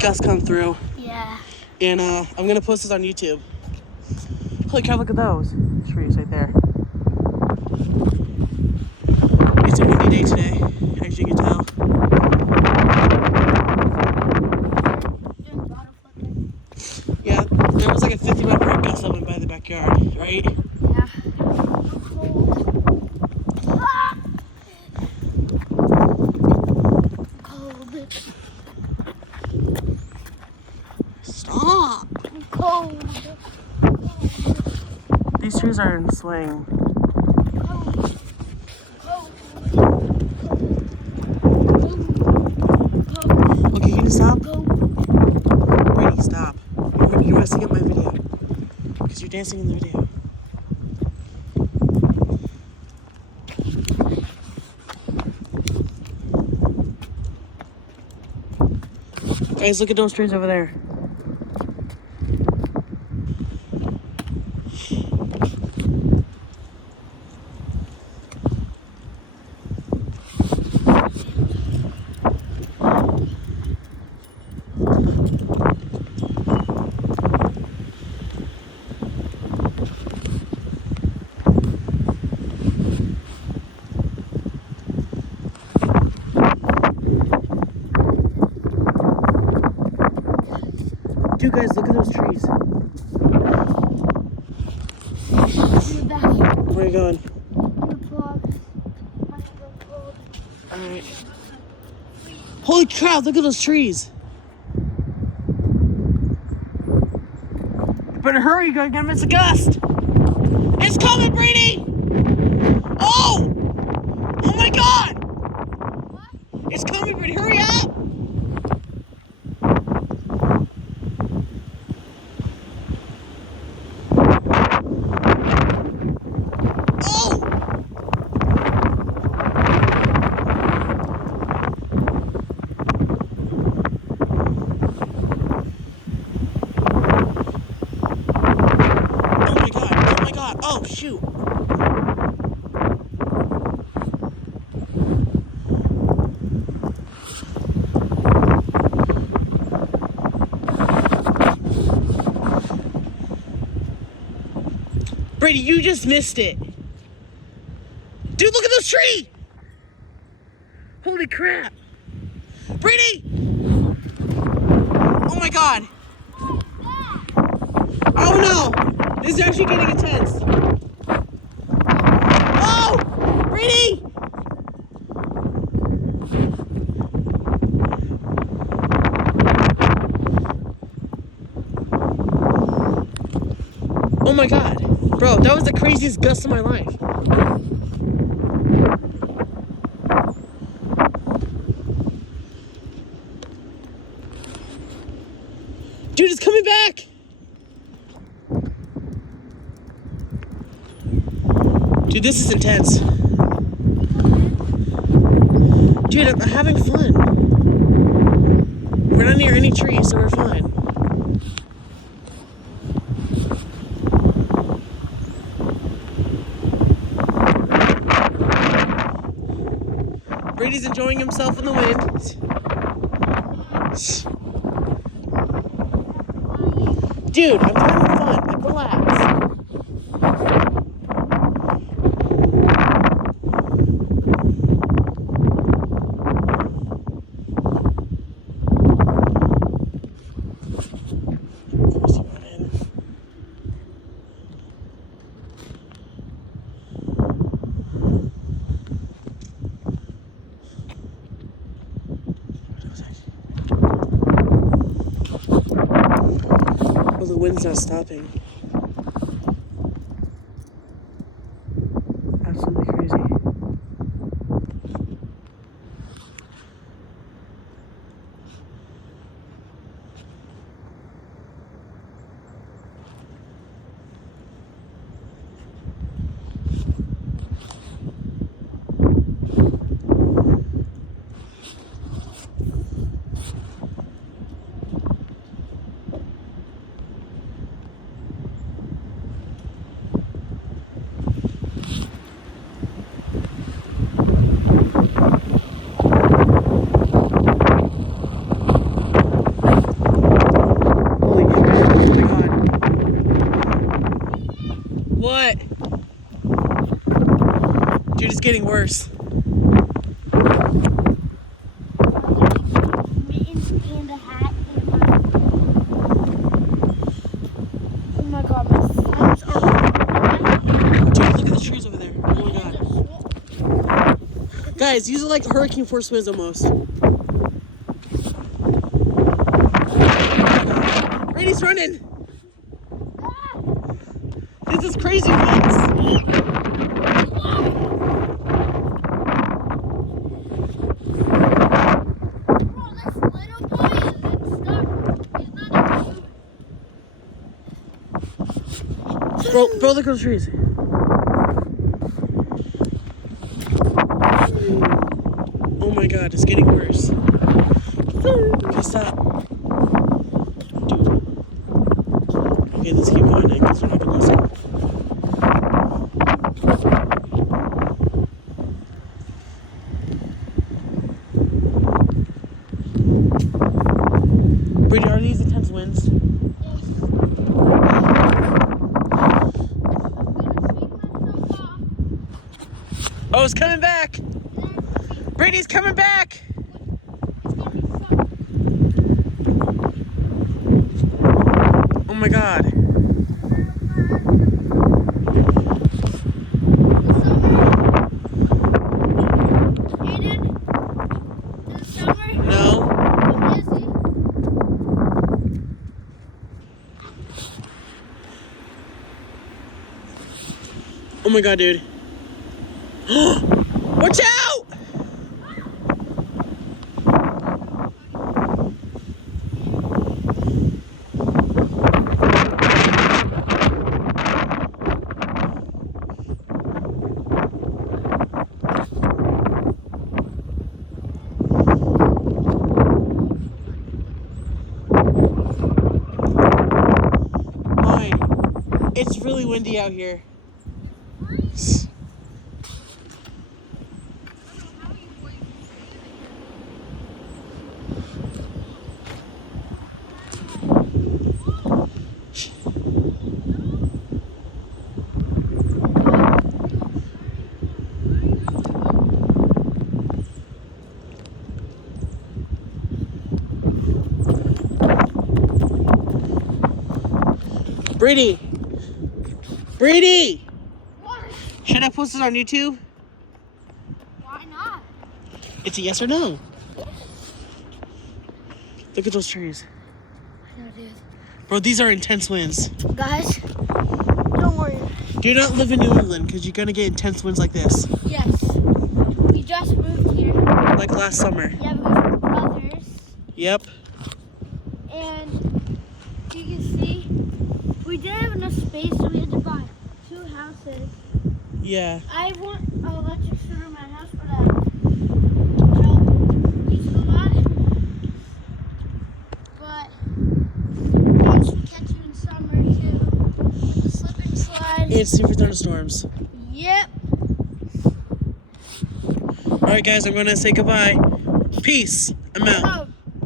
gust come through. Yeah. And I'm gonna post this on YouTube. Holy cow, look at those trees right there. It's a windy day today, as you can tell. Yeah, there was like a 50-mile-per-hour gust up by the backyard, right? Yeah. Cold. Stop! I'm cold. These trees are in swing. Cold. Cold. Okay, can you stop? Cold. Brady, stop. You're messing up my video. Because you're dancing in the video. Guys, look at those trees over there. Dude, guys, look at those trees. Where are you going? Alright. Holy crap, look at those trees. You better hurry, you're gonna miss a gust. It's coming, Brady! Oh! Oh my god! What? It's coming, Brady, hurry up! Oh, shoot. Brady, you just missed it. Dude, look at this tree. Holy crap. Brady! Oh my god. Oh no. This is actually getting intense. Oh! Brady! Oh my god. Bro, that was the craziest gust of my life. Dude, it's coming back! Dude, this is intense. Dude, I'm having fun. We're not near any trees, so we're fine. Brady's enjoying himself in the wind. Dude, I'm having fun. Relax. Oh, the wind's not stopping. Absolutely crazy. It's getting worse. Mittens and a hat and oh my god, my thumbs are. Dude, look at the trees over there. Oh my god. Guys, these are like hurricane force winds almost. Brady's running. This is crazy winds. Bro, look at those trees. Oh my god, it's getting worse. Okay, stop. Dude. Okay, let's keep going then, because we're not gonna listen. Brady, are these intense winds? Oh, it's coming back! Brady's coming back! Oh my god. No. Oh my god, dude. Watch out! It's really windy out here. Brady! Brady! What? Should I post this on YouTube? Why not? It's a yes or no. Look at those trees. I know, dude. Bro, these are intense winds. Guys, don't worry. Do not live in New England because you're going to get intense winds like this. Yes. We just moved here. Like last summer. Yeah, because we're brothers. Yep. And you can see, we didn't have enough space, so we had to buy 2 houses. Yeah. I want an electric scooter in my house, but use it a lot. But things can catch you in summer too. With the slip and slide. And super thunderstorms. Yep. Alright guys, I'm going to say goodbye. Peace. I'm out. Oh,